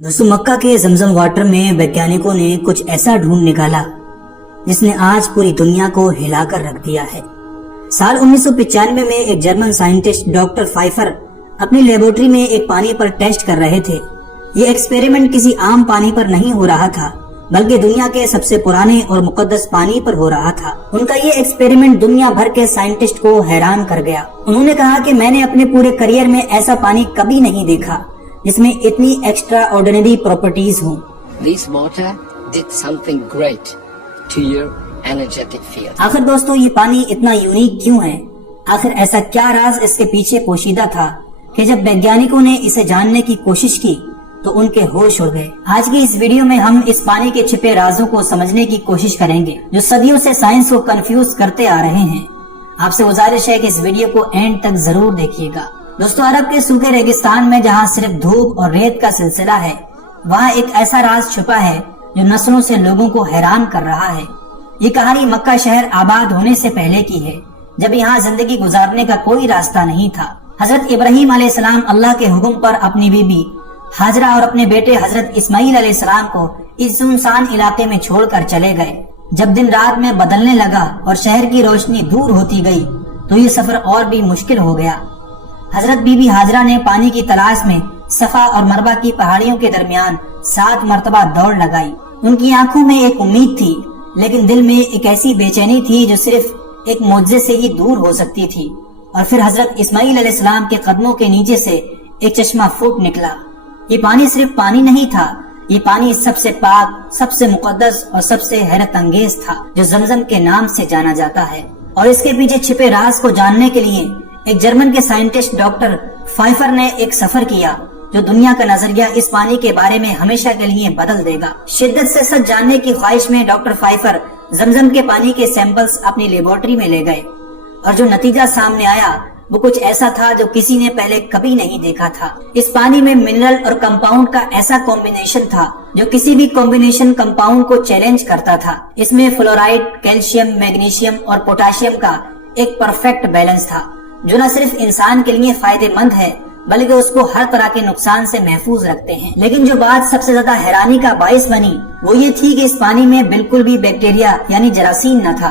दोस्तों, मक्का के जमजम वाटर में वैज्ञानिकों ने कुछ ऐसा ढूंढ निकाला जिसने आज पूरी दुनिया को हिलाकर रख दिया है। साल 1995 में एक जर्मन साइंटिस्ट डॉक्टर फाइफर अपनी लेबोरेटरी में एक पानी पर टेस्ट कर रहे थे। ये एक्सपेरिमेंट किसी आम पानी पर नहीं हो रहा था, बल्कि दुनिया के सबसे पुराने और मुकद्दस पानी पर हो रहा था। उनका ये एक्सपेरिमेंट दुनिया भर के साइंटिस्ट को हैरान कर गया। उन्होंने कहा कि मैंने अपने पूरे करियर में ऐसा पानी कभी नहीं देखा जिसमें इतनी एक्स्ट्रा ऑर्डिनरी प्रॉपर्टीज हों। This water did something great to your energetic field. आखिर दोस्तों, ये पानी इतना यूनिक क्यों है? आखिर ऐसा क्या राज इसके पीछे पोशीदा था कि जब वैज्ञानिकों ने इसे जानने की कोशिश की तो उनके होश उड़ गए। आज की इस वीडियो में हम इस पानी के छिपे राजों को समझने की कोशिश करेंगे जो सदियों से साइंस को कंफ्यूज करते आ रहे हैं। आपसे गुजारिश है कि इस वीडियो को एंड तक जरूर देखिएगा। दोस्तों, अरब के सूखे रेगिस्तान में जहाँ सिर्फ धूप और रेत का सिलसिला है, वहाँ एक ऐसा राज छुपा है जो नस्लों से लोगों को हैरान कर रहा है। ये कहानी मक्का शहर आबाद होने से पहले की है, जब यहाँ जिंदगी गुजारने का कोई रास्ता नहीं था। हजरत इब्राहिम अलैहिस्सलाम अल्लाह के हुक्म पर अपनी बीबी हाजरा और अपने बेटे हजरत इस्माइल अलैहिस्सलाम को इस सुनसान इलाके में छोड़कर चले गए। जब दिन रात में बदलने लगा और शहर की रोशनी दूर होती गई तो ये सफर और भी मुश्किल हो गया। हजरत बीबी हाजरा ने पानी की तलाश में सफा और मरवा की पहाड़ियों के दरमियान 7 मरतबा दौड़ लगाई। उनकी आंखों में एक उम्मीद थी, लेकिन दिल में एक ऐसी बेचैनी थी जो सिर्फ एक मौजज़े से ही दूर हो सकती थी। और फिर हजरत इस्माइल अलैहिस्सलाम के कदमों के नीचे से एक चश्मा फूट निकला। ये पानी सिर्फ पानी नहीं था, ये पानी सबसे पाक, सबसे मुकद्दस और सबसे हैरत अंगेज था, जो जमजम के नाम से जाना जाता है। और इसके पीछे छिपे राज को जानने के लिए एक जर्मन के साइंटिस्ट डॉक्टर फाइफर ने एक सफर किया जो दुनिया का नजरिया इस पानी के बारे में हमेशा के लिए बदल देगा। शिद्दत से सच जानने की ख्वाहिश में डॉक्टर फाइफर जमजम के पानी के सैंपल्स अपनी लेबोरेटरी में ले गए और जो नतीजा सामने आया वो कुछ ऐसा था जो किसी ने पहले कभी नहीं देखा था। इस पानी में मिनरल और कंपाउंड का ऐसा कॉम्बिनेशन था जो किसी भी कॉम्बिनेशन कंपाउंड को चैलेंज करता था। इसमें फ्लोराइड, कैल्शियम, मैग्नीशियम और पोटाशियम का एक परफेक्ट बैलेंस था जो न सिर्फ इंसान के लिए फायदेमंद है बल्कि उसको हर तरह के नुकसान से महफूज रखते हैं। लेकिन जो बात सबसे ज्यादा हैरानी का बाइस बनी वो ये थी कि इस पानी में बिल्कुल भी बैक्टीरिया यानी जरासीम न था,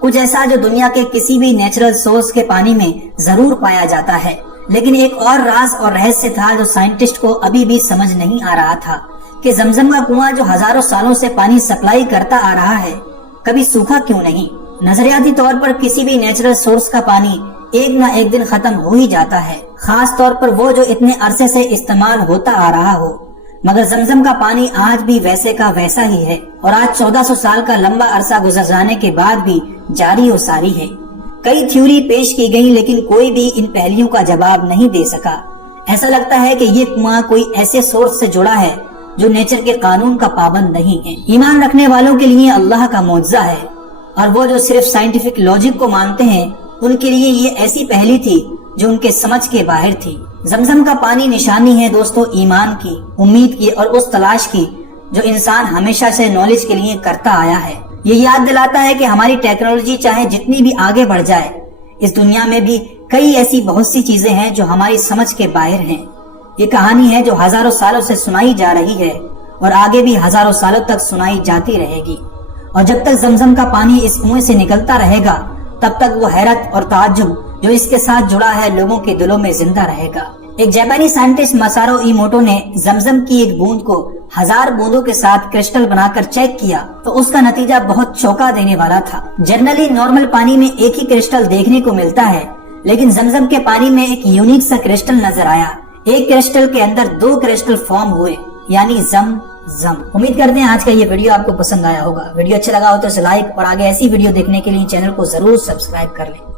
कुछ ऐसा जो दुनिया के किसी भी नेचुरल सोर्स के पानी में जरूर पाया जाता है। लेकिन एक और राज और रहस्य था जो साइंटिस्ट को अभी भी समझ नहीं आ रहा था कि जमजम का कुआं जो हजारों सालों से पानी सप्लाई करता आ रहा है कभी सूखा क्यों नहीं। नजरियाती तौर पर किसी भी नेचुरल सोर्स का पानी एक न एक दिन खत्म हो ही जाता है, खास तौर पर वो जो इतने अरसे से इस्तेमाल होता आ रहा हो। मगर जमजम का पानी आज भी वैसे का वैसा ही है और आज 1400 साल का लंबा अरसा गुजर जाने के बाद भी जारी और सारी है। कई थ्योरी पेश की गई लेकिन कोई भी इन पहलुओं का जवाब नहीं दे सका। ऐसा लगता है कि ये कुआं कोई ऐसे सोर्स से जुड़ा है जो नेचर के कानून का पाबंद नहीं है। ईमान रखने वालों के लिए अल्लाह का मौजज़ा है और वो जो सिर्फ साइंटिफिक लॉजिक को मानते हैं उनके लिए ये ऐसी पहेली थी जो उनके समझ के बाहर थी। जमजम का पानी निशानी है दोस्तों इमान की, उम्मीद की और उस तलाश की जो इंसान हमेशा से नॉलेज के लिए करता आया है। ये याद दिलाता है कि हमारी टेक्नोलॉजी चाहे जितनी भी आगे बढ़ जाए, इस दुनिया में भी कई ऐसी बहुत सी चीजें हैं जो हमारी समझ के बाहर हैं। ये कहानी है जो हजारों सालों से सुनाई जा रही है और आगे भी हजारों सालों तक सुनाई जाती रहेगी। और जब तक जमजम का पानी इस कुएं से निकलता रहेगा तब तक वो हैरत और ताज्जुब जो इसके साथ जुड़ा है लोगों के दिलों में जिंदा रहेगा। एक जापानी साइंटिस्ट मसारो इमोटो ने जमजम की एक बूंद को 1000 बूंदों के साथ क्रिस्टल बनाकर चेक किया तो उसका नतीजा बहुत चौंका देने वाला था। जनरली नॉर्मल पानी में एक ही क्रिस्टल देखने को मिलता है, लेकिन जमजम के पानी में एक यूनिक सा क्रिस्टल नजर आया। एक क्रिस्टल के अंदर 2 क्रिस्टल फॉर्म हुए, यानी जम। उम्मीद करते हैं आज का ये वीडियो आपको पसंद आया होगा। वीडियो अच्छा लगा हो तो इसे लाइक और आगे ऐसी वीडियो देखने के लिए चैनल को जरूर सब्सक्राइब कर लें।